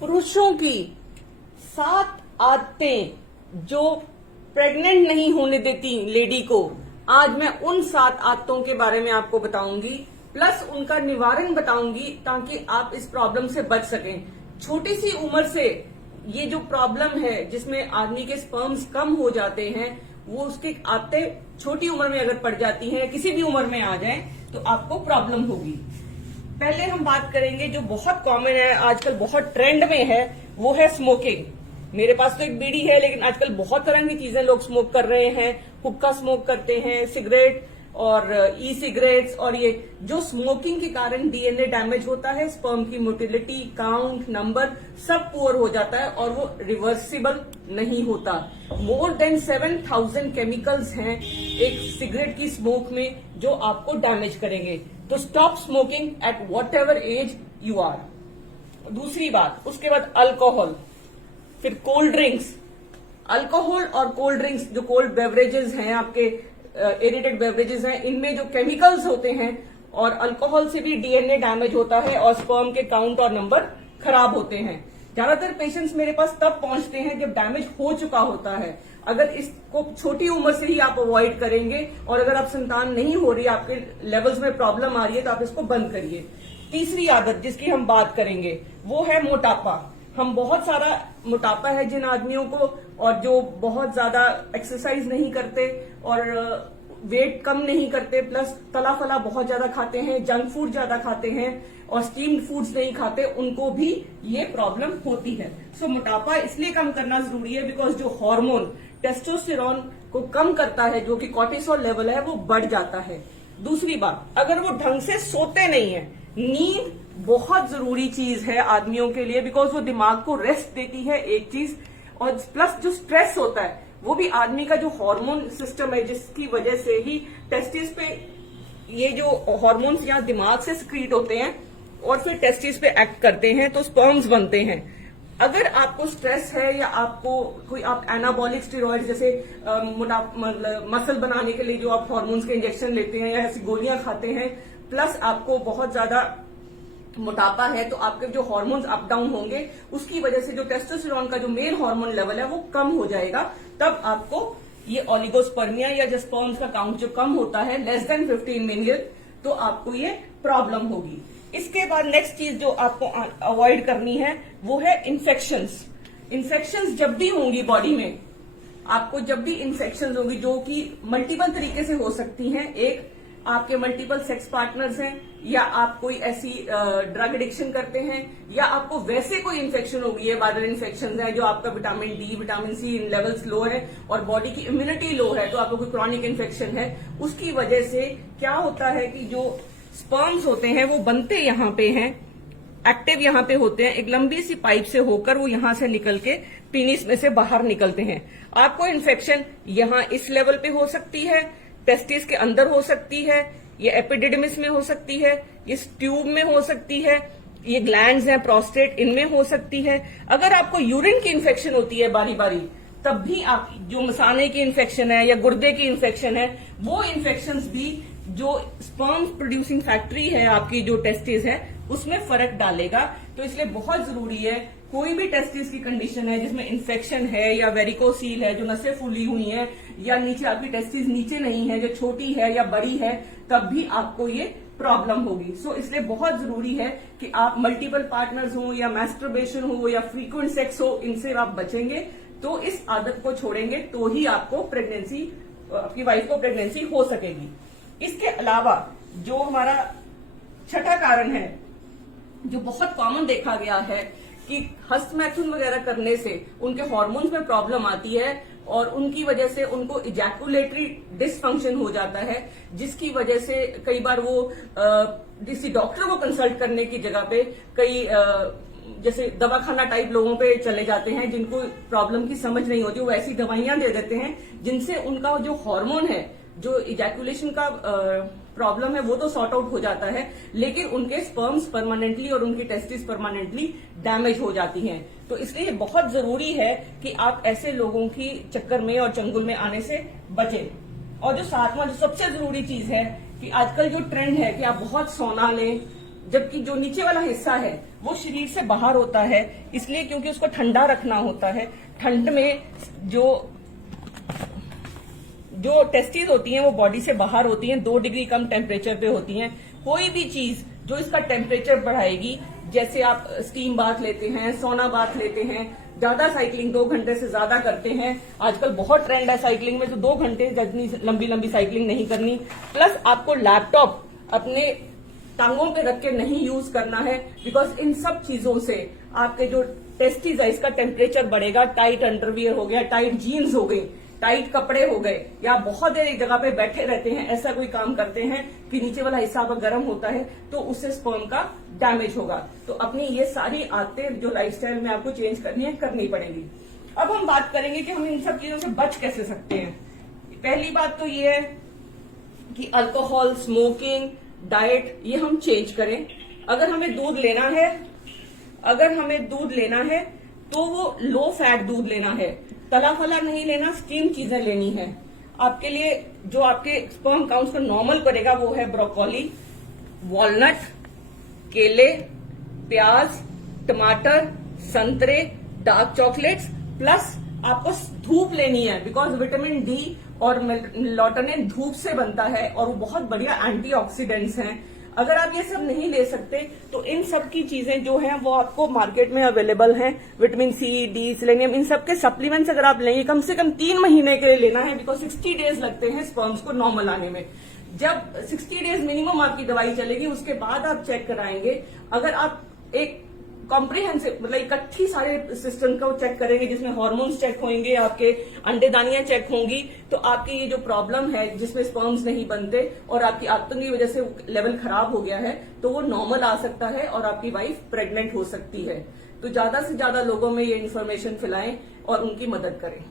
पुरुषों की 7 आदतें जो प्रेग्नेंट नहीं होने देती लेडी को, आज मैं उन 7 आदतों के बारे में आपको बताऊंगी, प्लस उनका निवारण बताऊंगी ताकि आप इस प्रॉब्लम से बच सकें। छोटी सी उम्र से ये जो प्रॉब्लम है जिसमें आदमी के स्पर्म्स कम हो जाते हैं, वो उसकी आदतें छोटी उम्र में अगर पड़ जाती हैं, किसी भी उम्र में आ जाए तो आपको प्रॉब्लम होगी। पहले हम बात करेंगे जो बहुत कॉमन है, आजकल बहुत ट्रेंड में है, वो है स्मोकिंग। मेरे पास तो एक बीड़ी है, लेकिन आजकल बहुत तरह की चीजें लोग स्मोक कर रहे हैं। हुक्का स्मोक करते हैं, सिगरेट और ई सिगरेट्स, और ये जो स्मोकिंग के कारण डीएनए डैमेज होता है, स्पर्म की मोटिलिटी, काउंट, नंबर सब पुअर हो जाता है और वो रिवर्सिबल नहीं होता। मोर देन 7000 केमिकल्स हैं एक सिगरेट की स्मोक में जो आपको डैमेज करेंगे। तो stop smoking at whatever age you are. दूसरी बात, उसके बाद अल्कोहल, फिर कोल्ड ड्रिंक्स। अल्कोहल और कोल्ड ड्रिंक्स जो कोल्ड बेवरेजेस हैं, आपके एरेटेड बेवरेजेस हैं, इनमें जो केमिकल्स होते हैं, और अल्कोहल से भी डीएनए डैमेज होता है और स्पर्म के काउंट और नंबर खराब होते हैं। ज्यादातर पेशेंट्स मेरे पास तब पहुंचते हैं जब डैमेज हो चुका होता है। अगर इसको छोटी उम्र से ही आप अवॉइड करेंगे और अगर आप संतान नहीं हो रही, आपके लेवल्स में प्रॉब्लम आ रही है, तो आप इसको बंद करिए। तीसरी आदत जिसकी हम बात करेंगे वो है मोटापा। हम बहुत सारा मोटापा है जिन आदमियों को, और जो बहुत ज्यादा एक्सरसाइज नहीं करते और वेट कम नहीं करते, प्लस तला फला बहुत ज्यादा खाते हैं, जंक फूड ज्यादा खाते हैं और स्टीम्ड फूड्स नहीं खाते, उनको भी ये प्रॉब्लम होती है। सो मोटापा इसलिए कम करना जरूरी है बिकॉज जो हार्मोन टेस्टोस्टेरोन को कम करता है, जो कि कॉर्टिसोल लेवल है, वो बढ़ जाता है। दूसरी बात, अगर वो ढंग से सोते नहीं है, नींद बहुत जरूरी चीज है आदमियों के लिए बिकॉज वो दिमाग को रेस्ट देती है, एक चीज, और प्लस जो स्ट्रेस होता है वो भी आदमी का जो हार्मोन सिस्टम है, जिसकी वजह से ही टेस्टिस पे ये जो हार्मोन्स यहाँ दिमाग से सिक्रीट होते हैं और फिर टेस्टिस पे एक्ट करते हैं, तो स्पर्म्स बनते हैं। अगर आपको स्ट्रेस है या आपको कोई आप एनाबॉलिक स्टेरॉइड जैसे मसल बनाने के लिए जो आप हार्मोन्स के इंजेक्शन लेते हैं या ऐसी गोलियां खाते हैं, प्लस आपको बहुत ज्यादा मोटापा है, तो आपके जो हार्मोन्स अप डाउन होंगे, उसकी वजह से जो टेस्टोस्टेरोन का जो मेल हार्मोन लेवल है वो कम हो जाएगा। तब आपको ये ओलिगोस्पर्मिया या जो स्पर्म्स का काउंट जो कम होता है, लेस देन 15 मिलियन, तो आपको ये प्रॉब्लम होगी। इसके बाद नेक्स्ट चीज जो आपको अवॉइड करनी है वो है इन्फेक्शंस। इन्फेक्शंस जब भी होंगी बॉडी में, आपको जब भी इन्फेक्शंस होंगी, जो कि मल्टीपल तरीके से हो सकती हैं, एक आपके मल्टीपल सेक्स पार्टनर्स हैं, या आप कोई ऐसी ड्रग एडिक्शन करते हैं, या आपको वैसे कोई इन्फेक्शन हो गई है, वायरल इन्फेक्शन है, जो आपका विटामिन डी, विटामिन सी इन लेवल्स लो है और बॉडी की इम्यूनिटी लो है, तो आपको कोई क्रॉनिक इन्फेक्शन है, उसकी वजह से क्या होता है कि जो स्पर्म्स होते हैं वो बनते यहाँ पे हैं, एक्टिव यहाँ पे होते हैं, एक लंबी सी पाइप से होकर वो यहां से निकल के पीनिस में से बाहर निकलते हैं। आपको इन्फेक्शन यहाँ इस लेवल पे हो सकती है, टेस्टिस के अंदर हो सकती है, ये एपिडिडमिस में हो सकती है, ये ट्यूब में हो सकती है, ये ग्लैंड्स हैं प्रोस्टेट, इनमें हो सकती है। अगर आपको यूरिन की इन्फेक्शन होती है बारी बारी, तब भी आप जो मसाने की इन्फेक्शन है या गुर्दे की इन्फेक्शन है, वो इन्फेक्शंस भी जो स्पर्म प्रोड्यूसिंग फैक्ट्री है आपकी जो टेस्टिस है उसमें फर्क डालेगा। तो इसलिए बहुत जरूरी है, कोई भी टेस्टिस की कंडीशन है जिसमें इन्फेक्शन है या वेरिकोसील है, जो नसें फूली हुई हैं, या नीचे आपकी टेस्टिस नीचे नहीं है, जो छोटी है या बड़ी है, तब भी आपको ये प्रॉब्लम होगी। सो इसलिए बहुत जरूरी है कि आप मल्टीपल पार्टनर्स हो या मैस्टरबेशन हो या फ्रीक्वेंट सेक्स हो, इनसे आप बचेंगे, तो इस आदत को छोड़ेंगे तो ही आपको प्रेगनेंसी, आपकी वाइफ को प्रेगनेंसी हो सकेगी। इसके अलावा जो हमारा छठा कारण है, जो बहुत कॉमन देखा गया है कि हस्तमैथुन वगैरह करने से उनके हार्मोन्स में प्रॉब्लम आती है और उनकी वजह से उनको इजैकुलेटरी डिसफंक्शन हो जाता है, जिसकी वजह से कई बार वो किसी डॉक्टर को कंसल्ट करने की जगह पे कई जैसे दवाखाना टाइप लोगों पे चले जाते हैं, जिनको प्रॉब्लम की समझ नहीं होती, वो ऐसी दवाइयां दे देते हैं जिनसे उनका जो हार्मोन है, जो इजैकुलेशन का प्रॉब्लम है, वो तो सॉर्ट आउट हो जाता है, लेकिन उनके स्पर्म्स परमानेंटली और उनकी टेस्टिस परमानेंटली डैमेज हो जाती हैं। तो इसलिए बहुत जरूरी है कि आप ऐसे लोगों की चक्कर में और चंगुल में आने से बचें। और जो सातवां, जो सबसे जरूरी चीज है कि आजकल जो ट्रेंड है कि आप बहुत सोना लें, जबकि जो नीचे वाला हिस्सा है वो शरीर से बाहर होता है, इसलिए क्योंकि उसको ठंडा रखना होता है। ठंड में जो टेस्टिस होती हैं वो बॉडी से बाहर होती हैं, 2 डिग्री कम टेम्परेचर पे होती हैं। कोई भी चीज जो इसका टेम्परेचर बढ़ाएगी, जैसे आप स्टीम बाथ लेते हैं, सोना बाथ लेते हैं, ज्यादा साइकिलिंग 2 घंटे से ज्यादा करते हैं, आजकल बहुत ट्रेंड है साइकिलिंग में, तो 2 घंटे जितनी लंबी लंबी साइकिलिंग नहीं करनी। प्लस आपको लैपटॉप अपने टांगों पे रख के नहीं यूज करना है, बिकॉज इन सब चीजों से आपके जो टेस्टिस है इसका टेम्परेचर बढ़ेगा। टाइट अंडरवियर हो गया, टाइट जीन्स हो गई, टाइट कपड़े हो गए, या बहुत देर एक जगह पे बैठे रहते हैं, ऐसा कोई काम करते हैं कि नीचे वाला हिस्सा आपका गर्म होता है, तो उससे स्पर्म का डैमेज होगा। तो अपनी ये सारी आदतें जो लाइफस्टाइल में आपको चेंज करनी है, करनी पड़ेगी। अब हम बात करेंगे कि हम इन सब चीजों से बच कैसे सकते हैं। पहली बात तो ये है कि अल्कोहल, स्मोकिंग, डाइट, ये हम चेंज करें। अगर हमें दूध लेना है तो वो लो फैट दूध लेना है, तला फला नहीं लेना, स्टीम चीजें लेनी है। आपके लिए जो आपके स्पर्म काउंट को नॉर्मल करेगा वो है ब्रोकोली, वॉलनट, केले, प्याज, टमाटर, संतरे, डार्क चॉकलेट्स। प्लस आपको धूप लेनी है, बिकॉज विटामिन डी और मेलाटोनिन धूप से बनता है और वो बहुत बढ़िया एंटीऑक्सीडेंट्स हैं। अगर आप ये सब नहीं ले सकते तो इन सब की चीजें जो हैं वो आपको मार्केट में अवेलेबल हैं। विटामिन सी, डी, सेलेनियम, इन सब के सप्लीमेंट्स अगर आप लेंगे कम से कम 3 महीने के लिए लेना है, बिकॉज 60 डेज लगते हैं स्पर्म्स को नॉर्मल आने में। जब 60 डेज मिनिमम आपकी दवाई चलेगी, उसके बाद आप चेक कराएंगे। अगर आप एक कॉम्प्रिहेंसिव मतलब इकट्ठी सारे सिस्टम को चेक करेंगे, जिसमें हार्मोन्स चेक होंगे, आपके अंडेदानियां चेक होंगी, तो आपकी ये जो प्रॉब्लम है जिसमें स्पर्म्स नहीं बनते और आपकी आदतों की वजह से लेवल खराब हो गया है, तो वो नॉर्मल आ सकता है और आपकी वाइफ प्रेग्नेंट हो सकती है। तो ज्यादा से ज्यादा लोगों में ये इन्फॉर्मेशन फैलाएं और उनकी मदद करें।